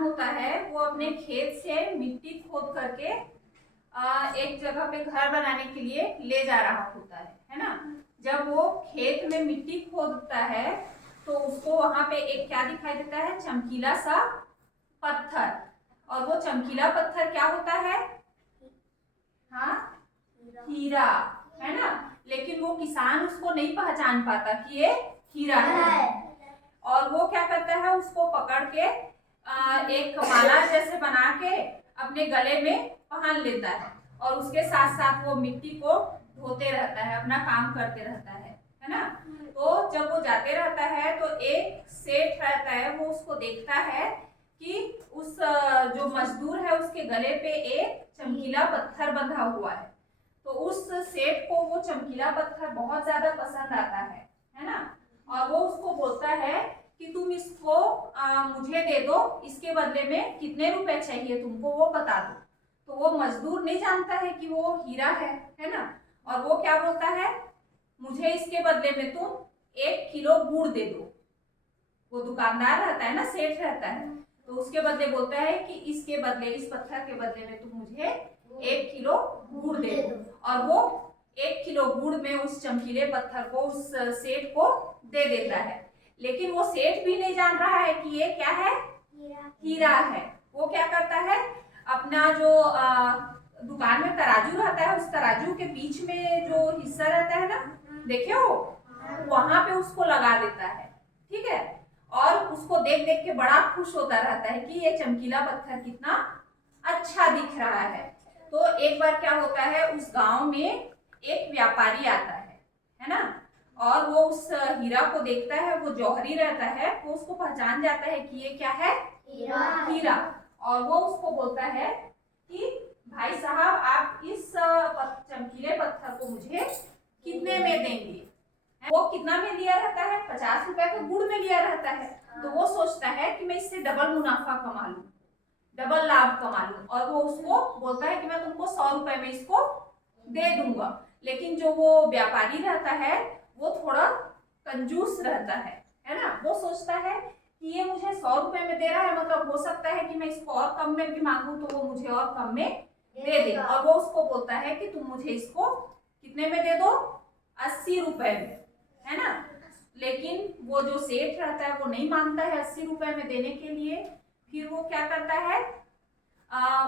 होता है वो अपने खेत से मिट्टी खोद करके एक जगह पे घर बनाने के लिए ले जा रहा होता है ना। जब वो खेत में मिट्टी खोदता है तो उसको वहां पे एक क्या दिखाई देता है, चमकीला सा पत्थर। और वो चमकीला पत्थर क्या होता है? हाँ, हीरा, है ना। लेकिन वो किसान उसको नहीं पहचान पाता कि ये हीरा है। और वो क्या करता है, उसको पकड़ के एक माला जैसे बना के अपने गले में पहन लेता है और उसके साथ साथ वो मिट्टी को धोते रहता है, अपना काम करते रहता है ना। तो जब वो जाते रहता है तो एक सेठ रहता है, वो उसको देखता है कि उस जो मजदूर है उसके गले पे एक चमकीला पत्थर बंधा हुआ है। तो उस सेठ को वो चमकीला पत्थर बहुत ज्यादा पसंद आता है ना। और वो उसको बोलता है कि तुम इसको मुझे दे दो, इसके बदले में कितने रुपए चाहिए तुमको वो बता दो। तो वो मजदूर नहीं जानता है कि वो हीरा है ना। और वो क्या बोलता है, मुझे इसके बदले में तुम 1 किलो गुड़ दे दो। वो दुकानदार रहता है ना, सेठ रहता है, तो उसके बदले बोलता है कि इसके बदले, इस पत्थर के बदले में तुम मुझे 1 किलो गुड़ दे दो। और वो 1 किलो गुड़ में उस चमकीले पत्थर को उस सेठ को दे देता है। लेकिन वो सेठ भी नहीं जान रहा है कि ये क्या है, हीरा है। वो क्या करता है, अपना जो दुकान में तराजू रहता है, उस तराजू के बीच में जो हिस्सा रहता है ना, देखे हो, वहां पे उसको लगा देता है। ठीक है। और उसको देख देख के बड़ा खुश होता रहता है कि ये चमकीला पत्थर कितना अच्छा दिख रहा है। तो एक बार क्या होता है, उस गांव में एक व्यापारी आता है ना। और वो उस हीरा को देखता है, वो जौहरी रहता है, वो उसको पहचान जाता है कि ये क्या है, हीरा। और वो उसको बोलता है कि भाई साहब, आप इस चमकीले पत्थर को मुझे कितने में देंगे। वो कितना में लिया रहता है, 50 रुपए का गुड़ में लिया रहता है। तो वो सोचता है कि मैं इससे डबल मुनाफा कमा लूं, डबल लाभ कमा लूं। और वो उसको बोलता है कि मैं तुमको 100 रुपए में इसको दे दूंगा। लेकिन जो वो व्यापारी रहता है वो थोड़ा कंजूस रहता है ना। वो सोचता है कि ये मुझे 100 रुपए में दे रहा है, मतलब हो सकता है कि मैं इसको और कम में भी मांगू तो वो मुझे और कम में दे दे। और वो उसको बोलता है कि तुम मुझे इसको कितने में दे दो, 80 रुपए में, है ना। लेकिन वो जो सेठ रहता है वो नहीं मानता है 80 रुपए में देने के लिए। फिर वो क्या करता है,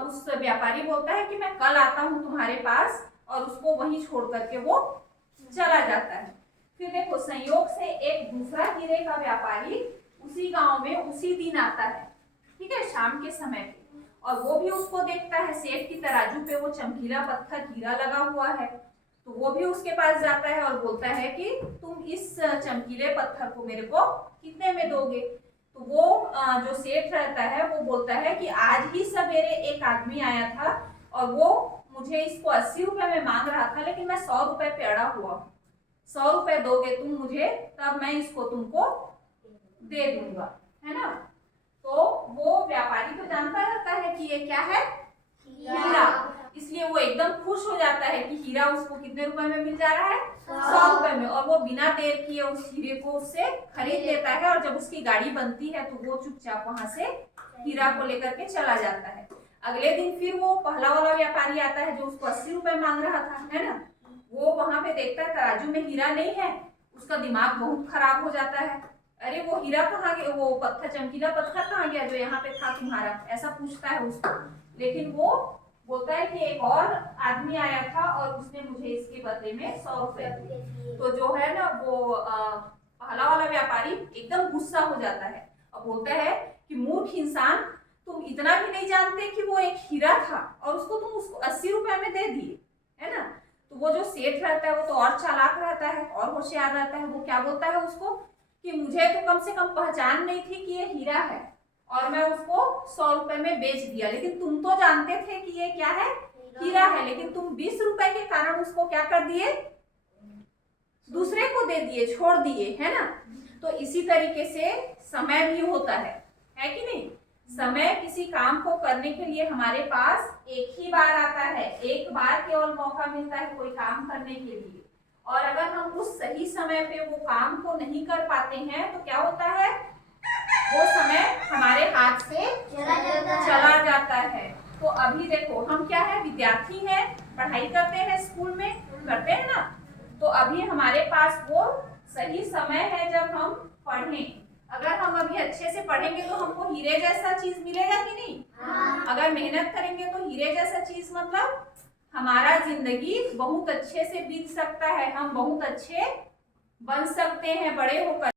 उस व्यापारी बोलता है कि मैं कल आता हूँ तुम्हारे पास, और उसको वहीं छोड़ करके वो चला जाता है। फिर देखो, संयोग से एक दूसरा हीरे का व्यापारी उसी गांव में उसी दिन आता है, ठीक है, शाम के समय पे। और वो भी उसको देखता है, सेठ की तराजू पे वो चमकीला पत्थर हीरा लगा हुआ है। तो वो भी उसके पास जाता है और बोलता है कि तुम इस चमकीले पत्थर को मेरे को कितने में दोगे। तो वो जो सेठ रहता है वो बोलता है कि आज ही सवेरे एक आदमी आया था और वो मुझे इसको 80 रुपए में मांग रहा था, लेकिन मैं 100 रुपए पे अड़ा हुआ हूँ। 100 रुपए दोगे तुम मुझे, तब मैं इसको तुमको दे दूंगा, है ना। तो वो व्यापारी तो जानता रहता है कि ये क्या है, हीरा। इसलिए वो एकदम खुश हो जाता है कि हीरा उसको कितने रुपए में मिल जा रहा है, 100 रुपए में। और वो बिना देर किए उस हीरे को उससे खरीद लेता है। और जब उसकी गाड़ी बनती है तो वो चुपचाप वहां से हीरा को लेकर के चला जाता है। अगले दिन फिर वो पहला वाला व्यापारी आता है जो उसको 80 रुपए मांग रहा था, है ना। वो वहां पे देखता है तराजू में हीरा नहीं है, उसका दिमाग बहुत खराब हो जाता है। अरे वो हीरा कहाँ गया, वो पत्थर, चमकीला पत्थर कहाँ गया जो यहाँ पे था तुम्हारा, ऐसा पूछता है उसको। लेकिन वो बोलता है कि एक और आदमी आया था और उसने मुझे इसके बदले में 100 रुपए दिए। तो जो है ना वो पहला वाला व्यापारी एकदम गुस्सा हो जाता है और बोलता है कि मूर्ख इंसान, तुम इतना भी नहीं जानते कि वो एक हीरा था और उसको 80 रुपए में दे दिए, है ना। तो वो जो सेठ रहता है वो तो और चालाक रहता है और होशियार रहता है। वो क्या बोलता है उसको कि मुझे तो कम से कम पहचान नहीं थी कि ये हीरा है और मैं उसको 100 रुपए में बेच दिया, लेकिन तुम तो जानते थे कि ये क्या है, हीरा है, लेकिन तुम 20 रुपए के कारण उसको क्या कर दिए, दूसरे को दे दिए, छोड़ दिए, है ना। तो इसी तरीके से समय भी होता है कि नहीं। समय किसी काम को करने के लिए हमारे पास एक ही बार आता है, एक बार केवल मौका मिलता है कोई काम करने के लिए। और अगर हम उस सही समय पे वो काम को नहीं कर पाते हैं तो क्या होता है, वो समय हमारे हाथ से चला जाता है। तो अभी देखो हम क्या है, विद्यार्थी हैं, पढ़ाई करते हैं, स्कूल में करते हैं ना। तो अभी हमारे पास वो सही समय है जब हम पढ़ें। अगर हम अभी अच्छे से पढ़ेंगे तो हमको हीरे जैसा चीज मिलेगा कि नहीं? अगर मेहनत करेंगे तो हीरे जैसा चीज मतलब हमारा जिंदगी बहुत अच्छे से बीत सकता है, हम बहुत अच्छे बन सकते हैं बड़े होकर।